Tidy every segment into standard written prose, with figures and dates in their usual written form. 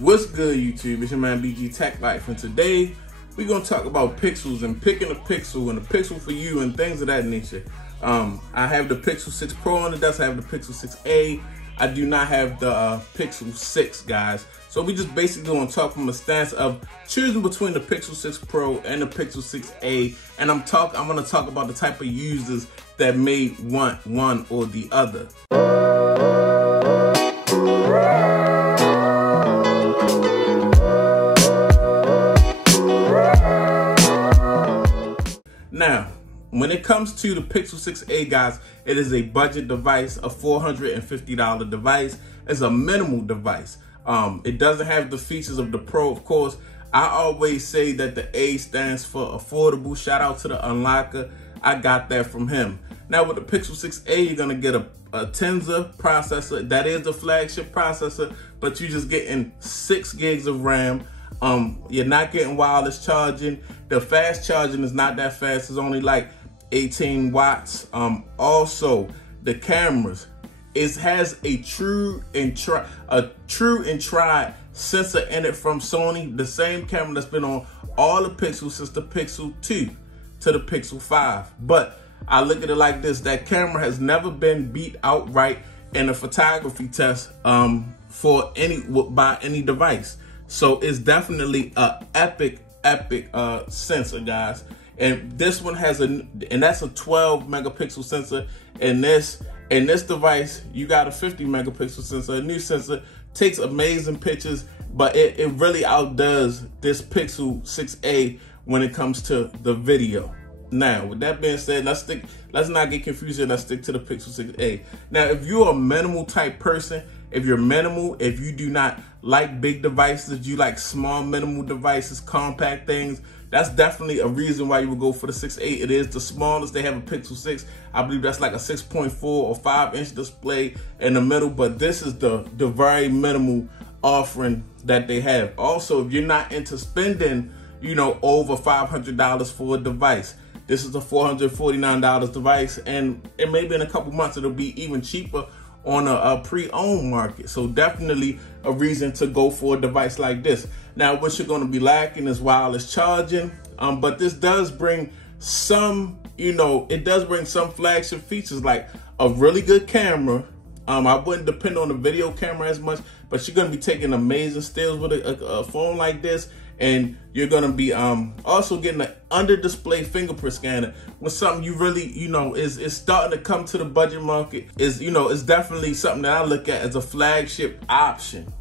What's good, YouTube? It's your man BG Tech Life, and today we're gonna talk about pixels and picking a pixel and a pixel for you and things of that nature. I have the Pixel 6 Pro on it. Does have the Pixel 6a. I do not have the Pixel 6, guys. So we just basically gonna talk from a stance of choosing between the Pixel 6 Pro and the Pixel 6a, and I'm gonna talk about the type of users that may want one or the other. Now, when it comes to the Pixel 6a, guys, it is a budget device, a $450 device. It's a minimal device. It doesn't have the features of the Pro, of course. I always say that the A stands for affordable. Shout out to the Unlocker. I got that from him. Now, with the Pixel 6a, you're going to get a Tensor processor. That is the flagship processor, but you're just getting 6 gigs of RAM. You're not getting wireless charging. The fast charging is not that fast. It's only like 18 watts. Also, the cameras, it has a true and tried sensor in it from Sony. The same camera that's been on all the Pixels since the Pixel 2 to the Pixel 5. But I look at it like this: that camera has never been beat outright in a photography test by any device. So it's definitely a epic sensor, guys. And this one has that's a 12 megapixel sensor. And this device, you got a 50 megapixel sensor. A new sensor takes amazing pictures, but it really outdoes this Pixel 6a when it comes to the video. Now, with that being said, let's not get confused here. Let's stick to the Pixel 6a. Now, if you're a minimal type person, if you do not like big devices, you like small minimal devices, compact things, that's definitely a reason why you would go for the 6a. It is the smallest. They have a Pixel 6. I believe that's like a 6.4 or 5-inch display in the middle, but this is the very minimal offering that they have. Also, if you're not into spending, over $500 for a device, this is a $449 device, and maybe in a couple months it'll be even cheaper on a pre-owned market. So definitely a reason to go for a device like this. Now, what you're going to be lacking is wireless charging, but this does bring some, it does bring some flagship features like a really good camera. I wouldn't depend on the video camera as much, but you're going to be taking amazing stills with a phone like this. And you're going to be also getting an under-display fingerprint scanner, with something you really, is starting to come to the budget market. Is definitely something that I look at as a flagship option.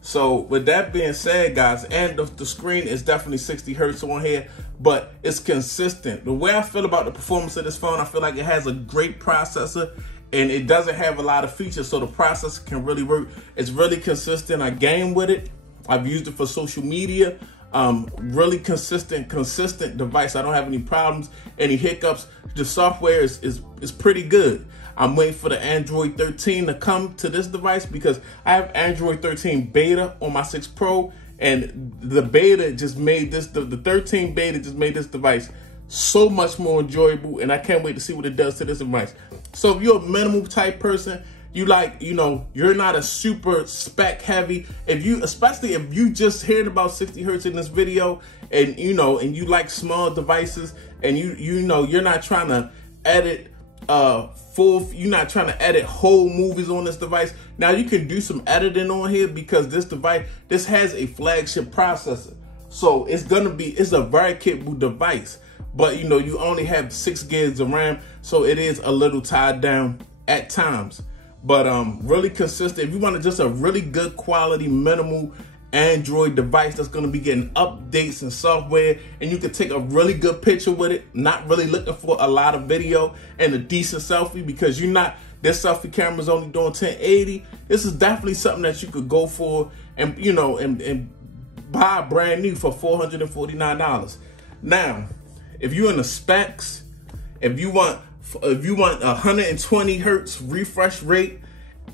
So with that being said, guys, and the screen is definitely 60 hertz on here, but it's consistent. The way I feel about the performance of this phone, I feel like it has a great processor, and it doesn't have a lot of features, so the processor can really work. It's really consistent. I game with it. I've used it for social media. Really consistent device. I don't have any problems, any hiccups. The software is pretty good. I'm waiting for the Android 13 to come to this device because I have Android 13 beta on my 6 Pro, and the beta just made this, the 13 beta just made this device so much more enjoyable, and I can't wait to see what it does to this device. So if you're a minimal type person, you like, you're not a super spec heavy. Especially if you just heard about 60 hertz in this video, and and you like small devices, and you're not trying to edit you're not trying to edit whole movies on this device. Now you can do some editing on here because this has a flagship processor. So it's a very capable device, but you only have 6 gigs of RAM, so it is a little tied down at times. But really consistent. If you want just a really good quality minimal Android device that's going to be getting updates and software, and you can take a really good picture with it, not really looking for a lot of video and a decent selfie, because this selfie camera is only doing 1080. This is definitely something that you could go for and and buy brand new for $449. Now, if you're in the specs, if you want 120 hertz refresh rate,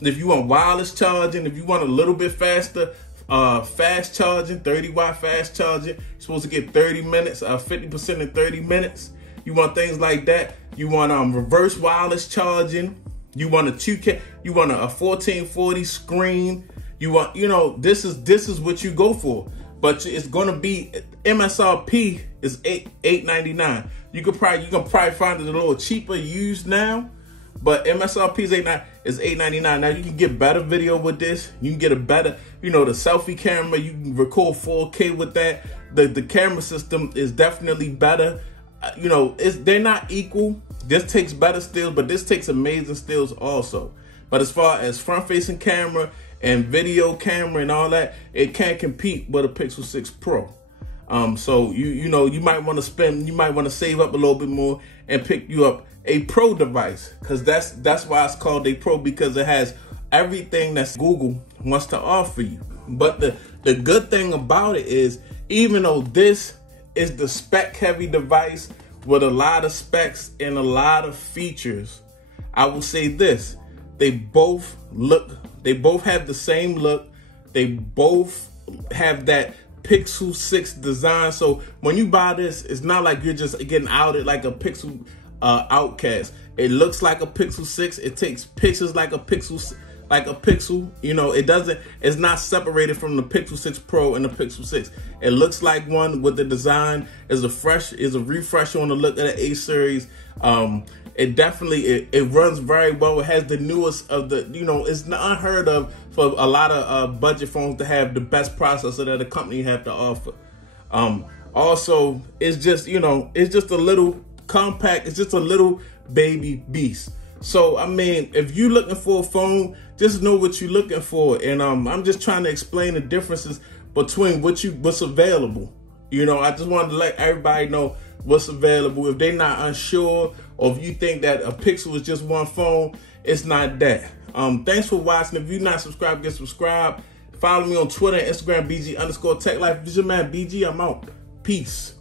if you want wireless charging, if you want a little bit faster fast charging, 30-watt fast charging, you're supposed to get 30 minutes, 50% in 30 minutes. You want things like that. You want reverse wireless charging. You want a 2K, you want a 1440 screen. you want, you know, this is what you go for. But it's gonna be, MSRP is $8.99. You can probably find it a little cheaper used now, but MSRP is $8.99. Now you can get better video with this. You can get a better, you know, the selfie camera. You can record 4K with that. The camera system is definitely better. You know, they're not equal. This takes better stills, but this takes amazing stills also. But as far as front-facing camera and video camera and all that, it can't compete with a Pixel 6 Pro. So you know, you might want to save up a little bit more and pick you up a Pro device, because that's why it's called a Pro, because it has everything that Google wants to offer you. But the good thing about it is, even though this is the spec-heavy device with a lot of specs and a lot of features, I will say this: they both have the same look. They both have that Pixel 6 design. So when you buy this, it's not like you're just getting outed like a Pixel outcast. It looks like a Pixel 6. It takes pictures like a Pixel. You know, it's not separated from the Pixel 6 Pro and the Pixel 6. It looks like one with the design. Is a refresh on the look of the A series. It definitely runs very well. It has the newest of the, you know, it's not unheard of for a lot of budget phones to have the best processor that a company have to offer. Also, it's just, you know, it's just a little compact. It's just a little baby beast. So, I mean, if you're looking for a phone, just know what you're looking for. And I'm just trying to explain the differences between what's available. You know, I just wanted to let everybody know what's available. If they're not unsure, or if you think that a Pixel is just one phone, it's not that. Thanks for watching. If you're not subscribed, get subscribed. Follow me on Twitter and Instagram, BG_TechLife. This is your man, BG. I'm out. Peace.